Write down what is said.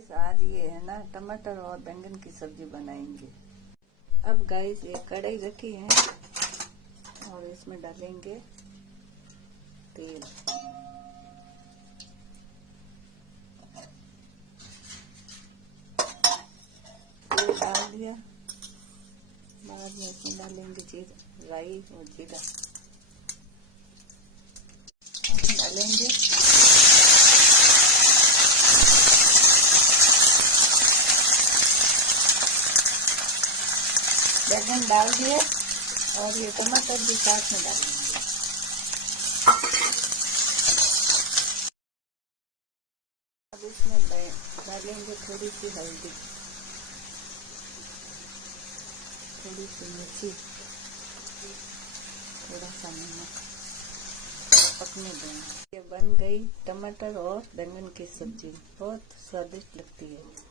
Guys आज ये है ना टमाटर और बैंगन की सब्जी बनाएंगे। अब गाइस ये कढ़ाई रखी है और इसमें डालेंगे तेल। तेल डाल दिया, बाद में इसमें डालेंगे जीरा, राई और जीरा डालेंगे। बैंगन डाल दिए और ये टमाटर भी साथ में डालेंगे। अब इसमें डालेंगे थोड़ी सी हल्दी, थोड़ी सी मिर्ची, थोड़ा सा नमक, पकने देंगे। ये बन गई टमाटर और बैंगन की सब्जी, बहुत स्वादिष्ट लगती है।